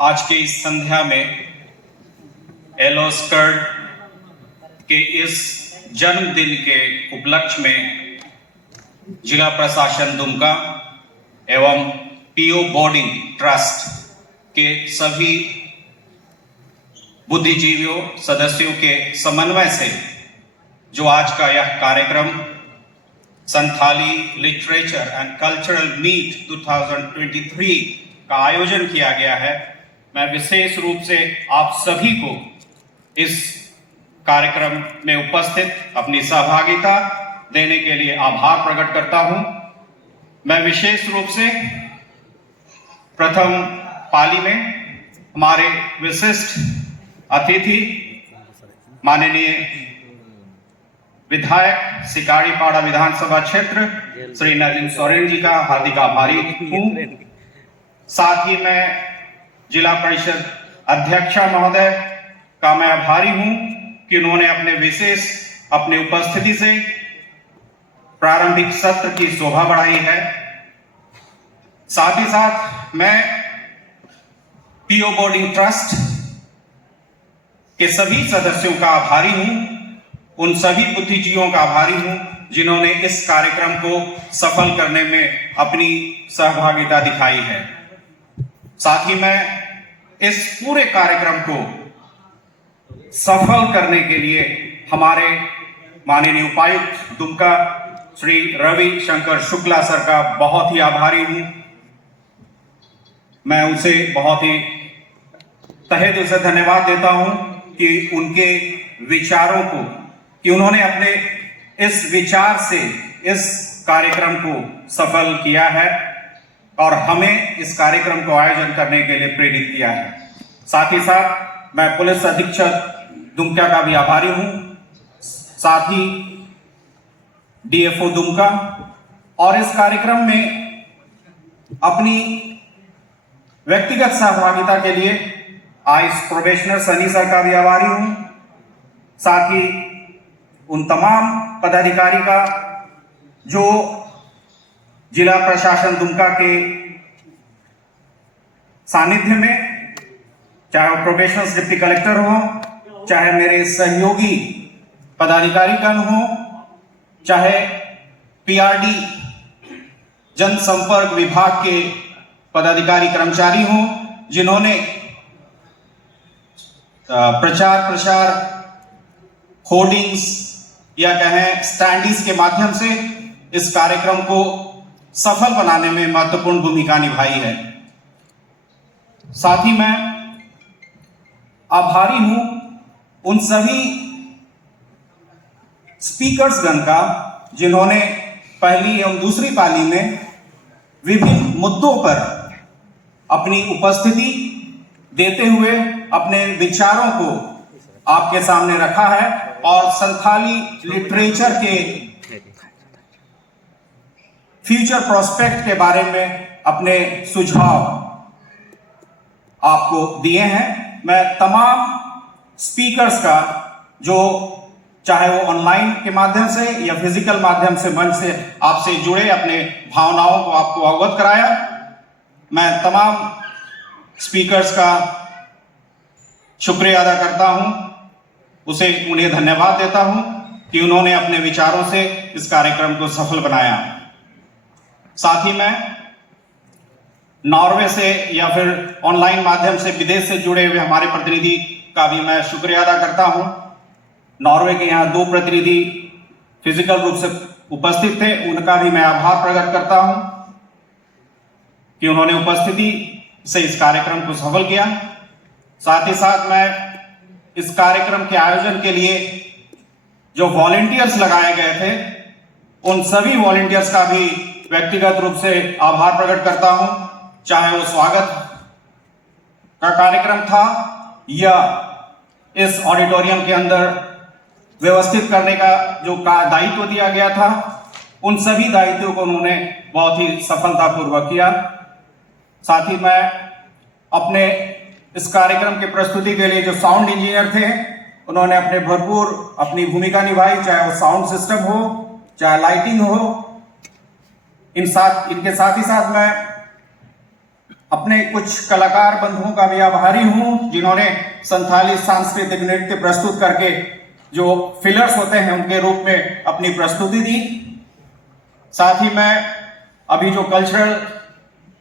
आज के इस संध्या में एलोस्कर्ड के इस जन्मदिन के उपलक्ष्य में जिला प्रशासन दुमका एवं पीओ बोर्डिंग ट्रस्ट के सभी बुद्धिजीवियों सदस्यों के समन्वय से जो आज का यह कार्यक्रम Santhali literature and cultural meet 2023 का आयोजन किया गया है, मैं विशेष रूप से आप सभी को इस कार्यक्रम में उपस्थित अपनी सहभागिता देने के लिए आभार प्रकट करता हूं। मैं विशेष रूप से प्रथम पाली में हमारे विशिष्ट अतिथि माननीय विधायक सिकाड़ीपाड़ा विधानसभा क्षेत्र श्री नलिन सोरेन जी का हार्दिक आभारी हूं। साथ ही मैं जिला परिषद अध्यक्षा महोदय का मैं आभारी हूं कि उन्होंने अपने उपस्थिति से प्रारंभिक सत्र की शोभा बढ़ाई है। साथ ही साथ मैं पीओ बोर्डिंग ट्रस्ट के सभी सदस्यों का आभारी हूं, उन सभी बुद्धिजीवियों का आभारी हूं जिन्होंने इस कार्यक्रम को सफल करने में अपनी सहभागिता दिखाई है। साथ ही मैं इस पूरे कार्यक्रम को सफल करने के लिए हमारे माननीय उपायुक्त दुमका श्री रवि शंकर शुक्ला सर का बहुत ही आभारी हूं। मैं उनसे बहुत ही तहे दिल से धन्यवाद देता हूं कि उनके विचारों को, कि उन्होंने अपने इस विचार से इस कार्यक्रम को सफल किया है और हमें इस कार्यक्रम को आयोजन करने के लिए प्रेरित किया है। साथ ही साथ मैं पुलिस अधीक्षक दुमका का भी आभारी हूं, साथ ही डीएफओ दुमका, और इस कार्यक्रम में अपनी व्यक्तिगत सहभागिता के लिए आइस प्रोबेशनर सनी सर का भी आभारी हूं। साथ ही उन तमाम पदाधिकारी का जो जिला प्रशासन दुमका के सानिध्य में, चाहे वो प्रोबेशनर डिप्टी कलेक्टर हो, चाहे मेरे सहयोगी पदाधिकारीगण हो, चाहे पीआरडी जनसंपर्क विभाग के पदाधिकारी कर्मचारी हो, जिन्होंने प्रचार होर्डिंग्स या कहें स्टैंडीज के माध्यम से इस कार्यक्रम को सफल बनाने में महत्वपूर्ण भूमिका निभाई है। साथ ही मैं आभारी हूं उन सभी स्पीकर्स गण का जिन्होंने पहली एवं दूसरी पाली में विभिन्न मुद्दों पर अपनी उपस्थिति देते हुए अपने विचारों को आपके सामने रखा है और संथाली लिटरेचर के फ्यूचर प्रोस्पेक्ट के बारे में अपने सुझाव आपको दिए हैं। मैं तमाम स्पीकर्स का, जो चाहे वो ऑनलाइन के माध्यम से या फिजिकल माध्यम से मंच से आपसे जुड़े, अपने भावनाओं को आपको अवगत कराया, मैं तमाम स्पीकर्स का शुक्रिया अदा करता हूं, उन्हें धन्यवाद देता हूं कि उन्होंने अपने विचारों से इस कार्यक्रम को सफल बनाया। साथ ही मैं नॉर्वे से या फिर ऑनलाइन माध्यम से विदेश से जुड़े हुए हमारे प्रतिनिधि का भी मैं शुक्रिया अदा करता हूं। नॉर्वे के यहाँ 2 प्रतिनिधि फिजिकल रूप से उपस्थित थे, उनका भी मैं आभार प्रकट करता हूं कि उन्होंने उपस्थिति से इस कार्यक्रम को सफल किया। साथ ही साथ मैं इस कार्यक्रम के आयोजन के लिए जो वॉलंटियर्स लगाए गए थे, उन सभी वॉलंटियर्स का भी व्यक्तिगत रूप से आभार प्रकट करता हूं, चाहे वो स्वागत का कार्यक्रम था या इस ऑडिटोरियम के अंदर व्यवस्थित करने का जो दायित्व दिया गया था, उन सभी दायित्वों को उन्होंने बहुत ही सफलतापूर्वक किया। साथ ही मैं अपने इस कार्यक्रम की प्रस्तुति के लिए जो साउंड इंजीनियर थे, उन्होंने अपनी भूमिका निभाई, चाहे वो साउंड सिस्टम हो, चाहे लाइटिंग हो। इनके साथ ही साथ मैं अपने कुछ कलाकार बंधुओं का भी आभारी हूं जिन्होंने संथाली सांस्कृतिक नृत्य प्रस्तुत करके जो फिलर्स होते हैं उनके रूप में अपनी प्रस्तुति दी। साथ ही मैं अभी जो कल्चरल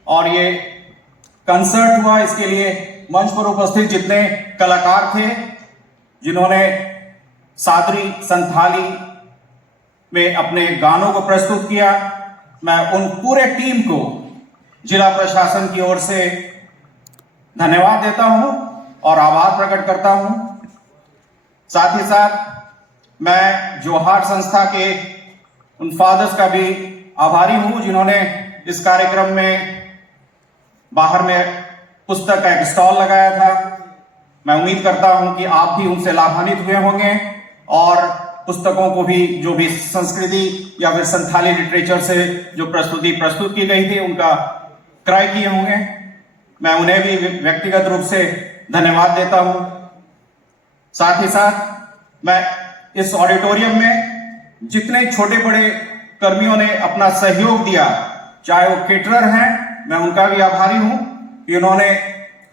और ये कंसर्ट हुआ इसके लिए मंच पर उपस्थित जितने कलाकार थे जिन्होंने सादरी संथाली में अपने गानों को प्रस्तुत किया, मैं उन पूरे टीम को जिला प्रशासन की ओर से धन्यवाद देता हूं और आभार प्रकट करता हूं। साथ ही साथ मैं जोहार संस्था के उन फादर्स का भी आभारी हूं जिन्होंने इस कार्यक्रम में बाहर में पुस्तक का एक स्टॉल लगाया था। मैं उम्मीद करता हूं कि आप भी उनसे लाभान्वित हुए होंगे और पुस्तकों को भी जो भी संस्कृति या फिर संथाली लिटरेचर से जो प्रस्तुत की गई थी उनका क्रय किए होंगे। मैं उन्हें भी व्यक्तिगत रूप से धन्यवाद देता हूं। साथ ही साथ मैं इस ऑडिटोरियम में जितने छोटे बड़े कर्मियों ने अपना सहयोग दिया, चाहे वो केटरर हैं, मैं उनका भी आभारी हूं कि उन्होंने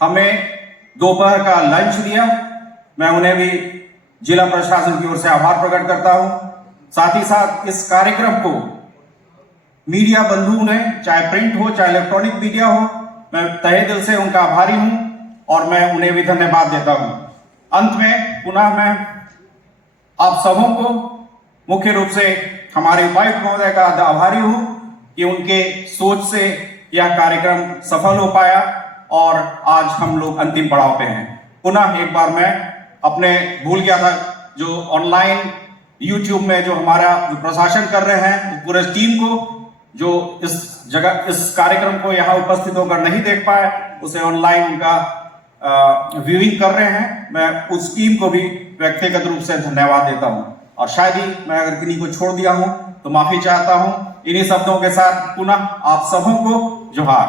हमें दोपहर का लंच दिया। मैं उन्हें भी जिला प्रशासन की ओर से आभार प्रकट करता हूं। साथ ही साथ इस कार्यक्रम को मीडिया बंधु ने, चाहे प्रिंट हो चाहे इलेक्ट्रॉनिक मीडिया हो, मैं तहे दिल से उनका आभारी हूं और मैं उन्हें भी धन्यवाद देता हूं। अंत में पुनः मैं आप सबों को मुख्य रूप से हमारे उपायुक्त महोदय का आभारी हूं कि उनके सोच से यह कार्यक्रम सफल हो पाया और आज हम लोग अंतिम पड़ाव पे हैं। पुनः एक बार मैं अपने भूल गया था जो ऑनलाइन YouTube में जो हमारा जो प्रशासन कर रहे हैं पूरे टीम को जो इस जगह इस कार्यक्रम को यहाँ उपस्थित होकर नहीं देख पाए, उसे ऑनलाइन उनका व्यूइंग कर रहे हैं, मैं उस टीम को भी व्यक्तिगत रूप से धन्यवाद देता हूं। और शायद ही मैं अगर किन्हीं को छोड़ दिया हूं तो माफी चाहता हूं। इन्हीं शब्दों के साथ पुनः आप सबों को जोहार।